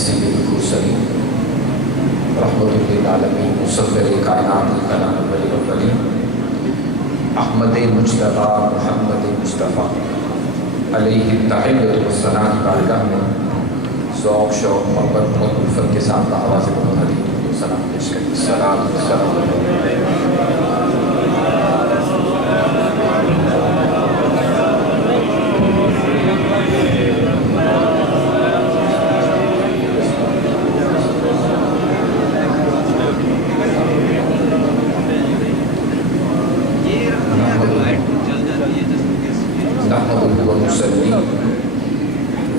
سید المرسلین رحمۃ للعالمین مصور کائنات کلام ولی الاولین احمد مجتبیٰ محمد مصطفیٰ علیہ التحیۃ والثناء کی بارگاہ میں ذوق شوق محبت اور الفت کے ساتھ آواز بلند سلام پیش کریں. سلام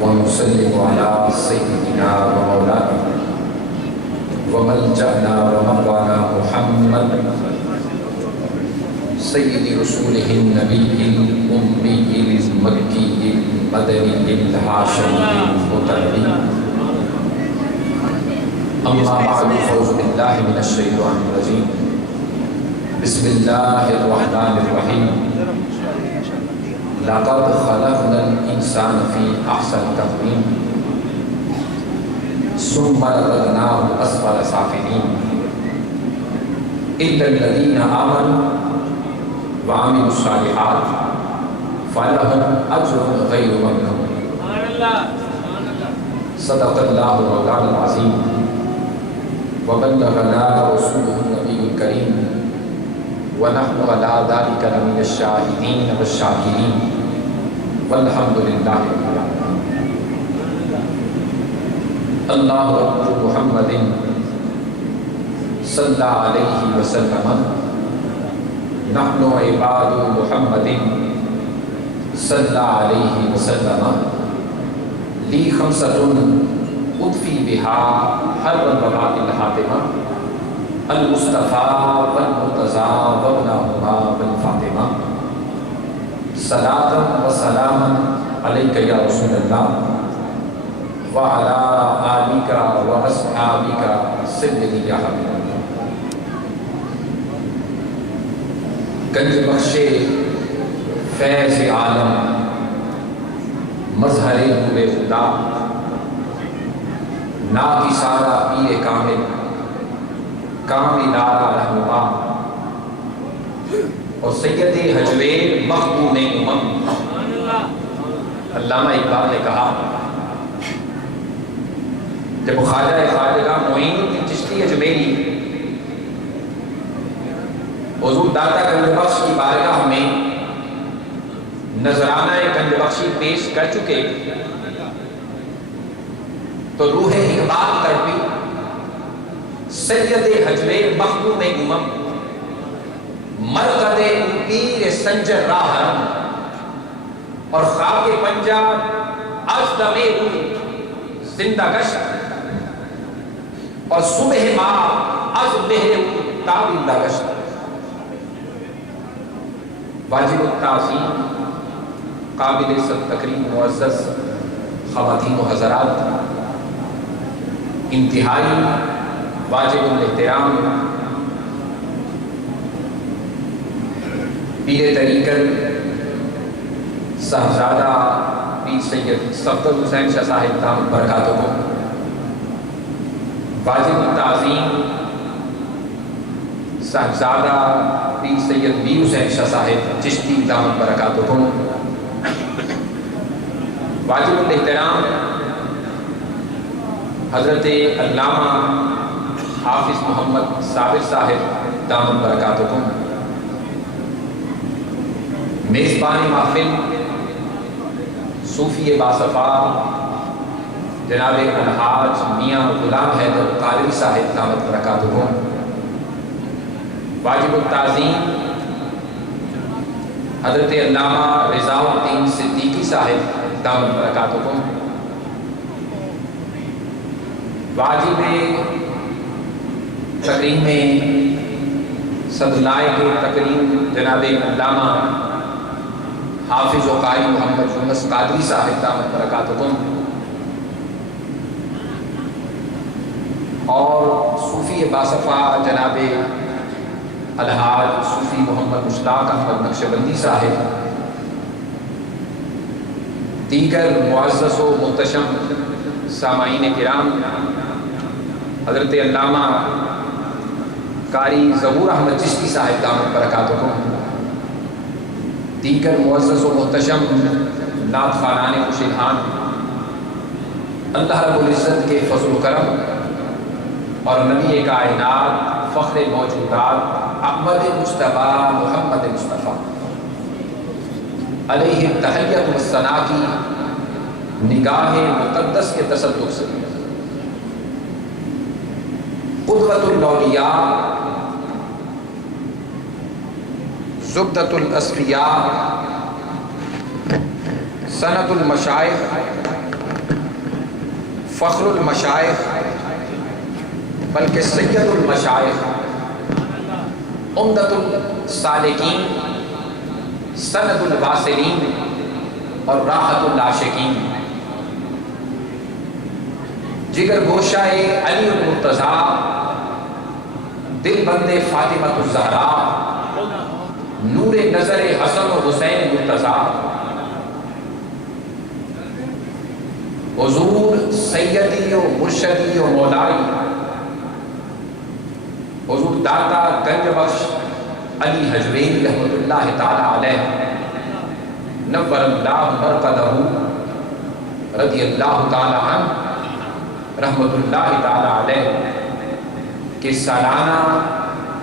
ونسلم على سيدنا ومولانا وملجأنا ومأوانا محمد سيد رسوله النبي الأمي المكي المدني الهاشمي المطلبي. أما بعد فأعوذ بالله من الشيطان الرجيم. بسم الله الرحمن الرحيم. لقد خلقنا الإنسان في أحسن تقويم ثم رددناه أسفل سافلين إلا الذين آمنوا وعملوا الصالحات فلهم أجر غير ممنون. صدق الله مولانا العظيم وبلغنا رسوله النبي الكريم ونحن على ذلك لمن الشاهدين والشاكرين والحمد لله رب العالمين. اللہ رب محمد صلی علیہ وسلم نحن عباد محمد صلی علیہ وسلم لی خمسۃ اطفی بها حر الوباء الحاتمہ المصطفیٰ والمرتضیٰ وابنہما والفاطمہ. صلاۃ و سلام علیک یا رسول اللہ وعلی آلک و اصحابک سیدی یا حبیب اللہ. گنج بخش فیض عالم مظہر نور خدا ناکسارا پیر کامل کاملارا رہنما اور سید حجویر مخدوم امم. علامہ اقبال نے کہا جب خواجہ خواجہ معین الدین چشتی اجمیری حضور داتا گنج بخش کی بارگاہ میں نذرانہ گنج بخشی پیش کر چکے تو روح اقبال تڑپی. سید حجویر مخدوم امم مرقد پیر سنجر راہم اور خاک پنجاب از دم او زندہ گشت اور صبح ماہ از مہر او تابندہ گشت. واجب التعظیم قابل تکریم معزز خواتین و حضرات، انتہائی واجب الاحترام پیر طریقت صاحبزادہ پیر سید صفدر حسین شاہ صاحب دامت برکاتہ، واجب التعظیم صاحبزادہ پیر سید میر حسین شاہ صاحب چشتی دامت برکاتہ، واجب الاحترام حضرت علامہ حافظ محمد صابر صاحب دامت برکاتہ، میزبان محفل صوفی باصفا جناب الحاج میاں غلام حیدر قادری صاحب دامت برکاتہ، واجب التعظیم حضرت علامہ رضا الدین صدیقی صاحب دامت برکاتہ، واجب تکریم صدر کے تکریم جناب علامہ حافظ و قاری محمد یونس قادری صاحب دامت برکاتہ، اور صوفی باصفا جناب الحاج صوفی محمد مشتاق احمد نقشبندی صاحب، دیگر معزز و محتشم سامعین کرام، حضرت علامہ قاری ظہور احمد چشتی صاحب دامت برکاتہم، دیگر معزز و محتشم نعت خوانان مشیدان، اللہ رب العزت کے فضل و کرم اور نبی کائنات فخر موجودات احمد مصطفیٰ محمد مصطفیٰ علیہ تحیت و ثنا کی نگاہ مقدس کے تصدق سے قدوۃ الاولیاء، زبدۃ الاصفیاء، سند المشائخ، فخر المشائخ، بلکہ سید المشائخ، عمدۃ السالکین، سند الواصلین اور راحت العاشقین، جگر گوشہ علی المرتضیٰ، دل بند فاطمۃ الزہراء، نور نظر حسن و حسین مرتضیٰ، حضور سیدی و مرشدی و مولائی حضور داتا گنج بخش علی حجویری رحمۃ اللہ تعالی علیہ نور اللہ مرقدہ رضی اللہ تعالی عنہ رحمۃ اللہ تعالی علیہ کے سالانہ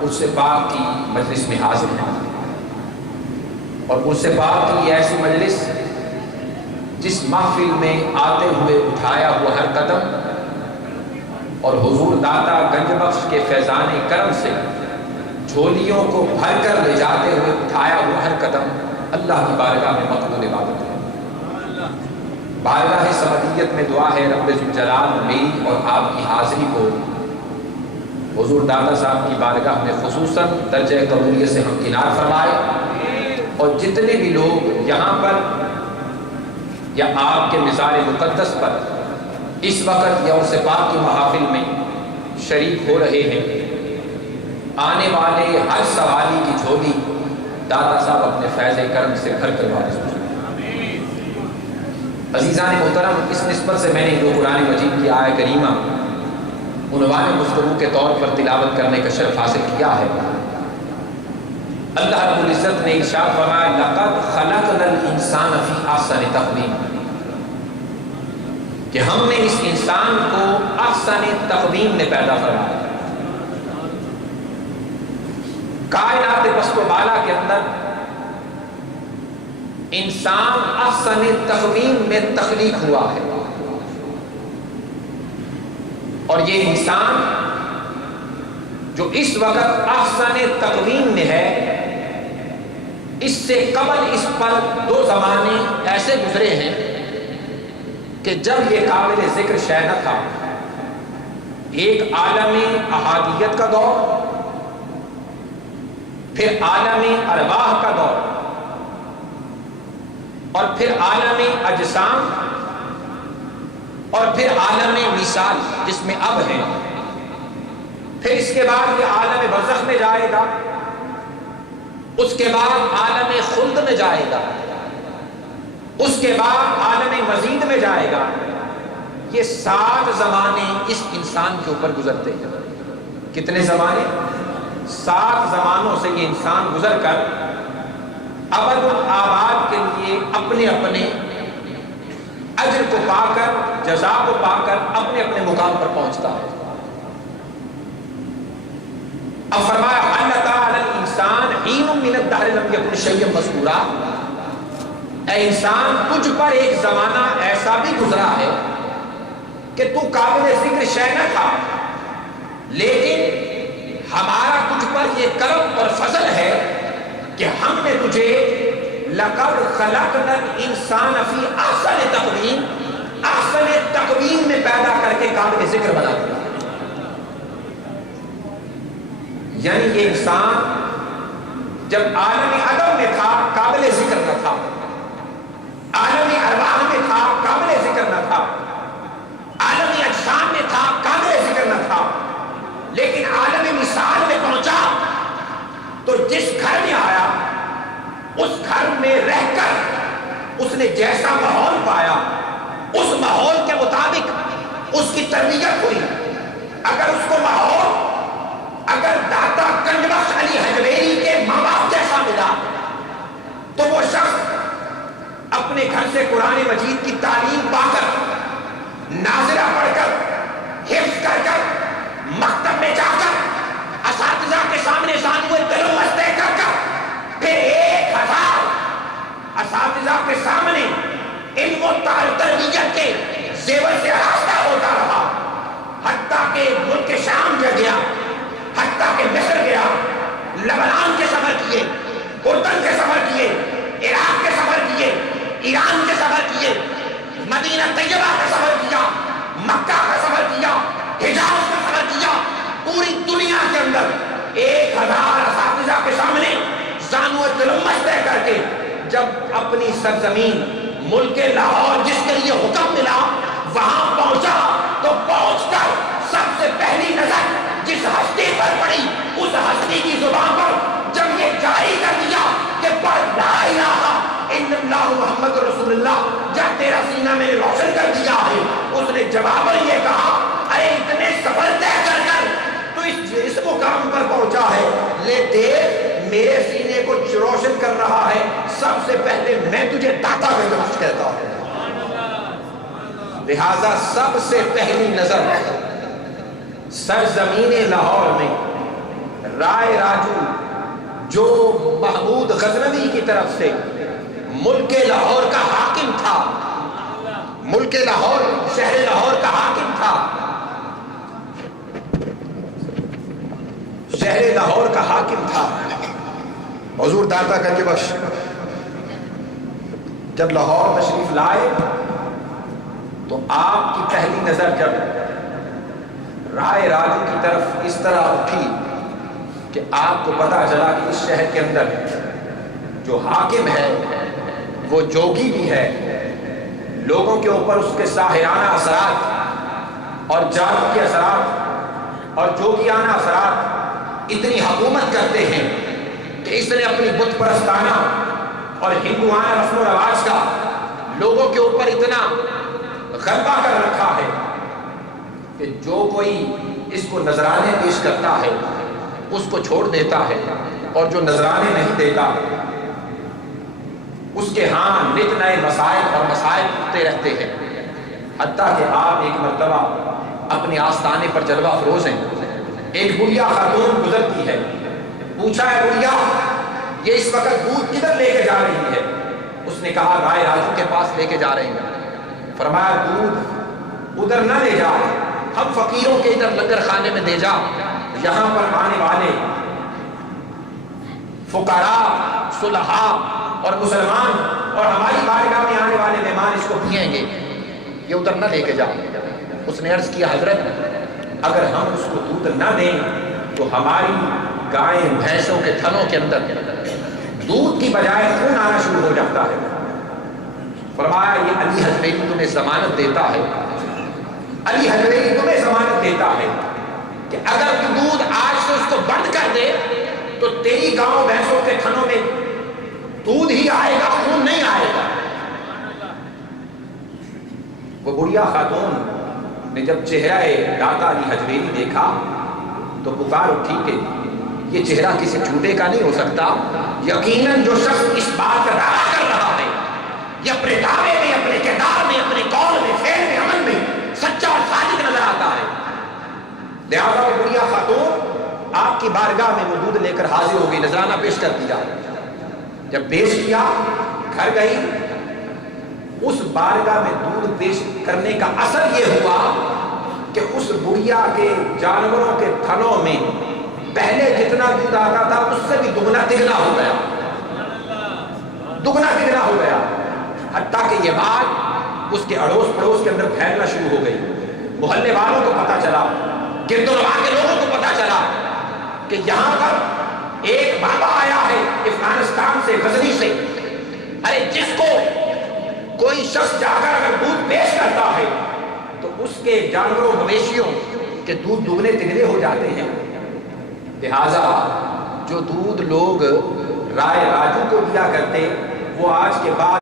عرس پاک کی مجلس میں حاضر ہیں، اور عرس پاک کی ایسی مجلس جس محفل میں آتے ہوئے اٹھایا ہوا ہر قدم اور حضور داتا گنج بخش کے فیضان کرم سے جھولیوں کو بھر کر لے جاتے ہوئے اٹھایا ہوا ہر قدم اللہ کی بارگاہ میں مقبول عبادت ہے۔ بارگاہ سمدیت میں دعا ہے رب جلال میری اور آپ کی حاضری کو حضور داتا صاحب کی بارگاہ میں خصوصاً درجہ قبولیت سے ہمکنار فرمائے، اور جتنے بھی لوگ یہاں پر یا آپ کے مزار مقدس پر اس وقت یا عرس پاک کی محافل میں شریک ہو رہے ہیں، آنے والے ہر سوالی کی جھولی داتا صاحب اپنے فیض کرم سے بھر کر واپس ہو جائیں۔ عزیزان محترم، اس نسبت سے میں نے جو قرآن مجید کی آیہ کریمہ عنوان گفتگو کے طور پر تلاوت کرنے کا شرف حاصل کیا ہے، اللہ رب العزت نے ارشاد فرمایا لقد خلقنا الانسان فی احسن تقویم، کہ ہم نے اس انسان کو احسن تقویم نے پیدا فرمایا۔ کائنات پست و بالا کے اندر انسان احسن تقویم میں تخلیق ہوا ہے، اور یہ انسان جو اس وقت احسن تقویم میں ہے، اس سے قبل اس پر دو زمانے ایسے گزرے ہیں کہ جب یہ قابل ذکر شے نہ تھا۔ ایک عالم احادیت کا دور، پھر عالم ارواح کا دور، اور پھر عالم اجسام، اور پھر عالم مثال جس میں اب ہے، پھر اس کے بعد یہ عالم برزخ میں جائے گا، اس کے بعد عالم خلد میں جائے گا، اس کے بعد عالم مزید میں جائے گا۔ یہ 7 زمانے اس انسان کے اوپر گزرتے ہیں۔ کتنے زمانے؟ 7 زمانوں سے یہ انسان گزر کر ابد الآباد کے لیے اپنے اپنے اجر کو پا کر، جزا کو پا کر اپنے اپنے مقام پر پہنچتا ہے۔ اب فرمایا هل أتى على الإنسان حين من الدهر لم يكن شيئا مذكورا، اے انسان تجھ پر ایک زمانہ ایسا بھی گزرا ہے کہ تو قابل ذکر شے نہ تھا، لیکن ہمارا تجھ پر یہ کرم اور فضل ہے کہ ہم نے تجھے لقد خلقنا الانسان فی احسن تقویم، احسن تقویم میں پیدا کر کے قابل ذکر بنا دیا۔ یعنی یہ انسان جب عالم عدم میں تھا قابل ذکر نہ تھا، عالم ارواح میں تھا قابل ذکر نہ تھا، عالم اجسام میں تھا قابل ذکر نہ تھا، لیکن عالم مثال میں پہنچا تو جس گھر میں آیا اس گھر میں رہ کر اس نے جیسا ماحول پایا اس ماحول کے مطابق اس کی تربیت ہوئی، اگر اس کو ماحول، اگر داتا گنج بخش علی حجویری کے ماں باپ جیسا ملا تو وہ شخص اپنے گھر سے قرآن مجید کی تعلیم پا کر، ناظرہ پڑھ کر، حفظ کر کر، مکتب میں جا کر، اساتذہ کے سامنے زانوئے تلمس طے کر کر، پھر 1000 اساتذہ کے سامنے علم و تربیت کے زیور سے آراستہ ہوتا رہا، حتیٰ کہ ملک شام جا گیا، حتیٰ کہ مصر گیا، لبنان کے سفر کیے، اردن کے سفر کیے، عراق کے سفر کیے، ایران کے سفر کیے، مدینہ طیبہ کا سفر کیا، مکہ کا سفر کیا، حجاز کا سفر کیا، پوری دنیا کے اندر 1000 اساتذہ کے سامنے زانو تلمس طے کر کے جب اپنی سرزمین ملک لاہور جس کے لیے حکم ملا وہاں پہنچا تو پہنچ کر سب سے پہلی نظر جس ہستی پر پڑی اس ہستی کی زبان پر جب یہ جاری کر دیا کہ پڑھ لا الہ الا اللہ محمد رسول اللہ، جب تیرا سینہ میں نے روشن کر دیا ہے، اس نے جواب یہ کہا ارے اتنے سفر طے کر کر تو اس مقام پر پہنچا ہے، لے دیکھ میرے سینے کو روشن کر رہا ہے، سب سے پہلے میں تجھے داتا گنج بخش کہتا ہوں۔ لہذا سب سے پہلی نظر سرزمین لاہور میں رائے راجو جو محمود غزنوی کی طرف سے ملک لاہور کا حاکم تھا، ملک لاہور شہر لاہور کا حاکم تھا، شہر لاہور کا حاکم تھا حضور داتا گنج بخش جب لاہور تشریف لائے تو آپ کی پہلی نظر جب رائے راجو کی طرف اس طرح اٹھی کہ آپ کو پتا چلا کہ اس شہر کے اندر جو حاکم ہے وہ جوگی بھی ہے، لوگوں کے اوپر اس کے ساحرانہ اثرات اور جادو کے اثرات اور جوگیانہ اثرات اتنی حکومت کرتے ہیں کہ اس نے اپنی بت پرستانہ اور ہندوانہ رسم و رواج کا لوگوں کے اوپر اتنا غلبہ کر رکھا ہے کہ جو کوئی اس کو نذرانے پیش کرتا ہے اس کو چھوڑ دیتا ہے، اور جو نذرانے نہیں دیتا اس کے ہاں نت نئے مسائل اور مسائل اٹھتے رہتے ہیں، حتیٰ کہ آپ ایک مرتبہ اپنے آستانے پر جلوہ افروز ہیں، ایک بڑھیا خاتون گزرتی ہے، پوچھا ہے بڑھیا یہ اس وقت دودھ کدھر لے کے جا رہی ہے؟ اس نے کہا رائے راجو کے پاس لے کے جا رہے ہیں۔ فرمایا دودھ ادھر نہ لے جا، ہم فقیروں کے ادھر لنگر خانے میں دے جا، یہاں پر آنے والے فقراء صلحاء اور مسلمان اور ہماری بارگاہ میں آنے والے مہمان اس کو پئیں گے، یہ ادھر نہ لے کے جا۔ اس نے عرض کیا حضرت اگر ہم اس کو دودھ نہ دیں تو ہماری گائیں بھینسوں کے تھنوں کے اندر دودھ کی بجائے خون آنا شروع ہو جاتا ہے۔ فرمایا یہ علی حجویری تمہیں ضمانت دیتا ہے، علی حجویری تمہیں ضمانت دیتا ہے کہ اگر تو دودھ آج سے اس کو بند کر دے تو تیری گاؤں بھینسوں کے تھنوں میں دودھ ہی آئے گا، خون نہیں آئے گا۔ وہ بڑھیا خاتون نے جب چہرہ داتا علی حجویری دیکھا تو پکار اٹھی کہ یہ چہرہ کسی جھوٹے کا نہیں ہو سکتا، یقیناً جو شخص اس بات کا دعویٰ کر رہا ہے یہ اپنے دعوے میں، اپنے کردار میں، اپنے قول میں، فعل میں، عمل میں سچا اور صادق نظر آتا ہے۔ لہذا وہ بڑھیا خاتون آپ کی بارگاہ میں وہ دودھ لے کر حاضر ہو گئی، نذرانہ پیش کر دیا۔ جب پیش کیا گھر گئی، اس بارگاہ میں دودھ پیش کرنے کا اثر یہ ہوا کہ اس بڑھیا کے جانوروں کے تھنوں میں پہلے جتنا دودھ آتا تھا اس سے بھی دگنا تگنا ہو گیا، دگنا تگنا ہو گیا، حتیٰ کہ یہ بات اس کے اڑوس پڑوس کے اندر پھیلنا شروع ہو گئی۔ محلے والوں کو پتا چلا، گرد و نواح کے لوگوں کو پتا چلا کہ یہاں پر ایک بابا آیا ہے افغانستان سے، غزنی سے، ارے جس کو کوئی شخص جا کر اگر دودھ پیش کرتا ہے تو اس کے جانوروں مویشیوں کے دودھ دگنے تگنے ہو جاتے ہیں۔ لہٰذا جو دودھ لوگ رائے راجو کو دیا کرتے وہ آج کے بعد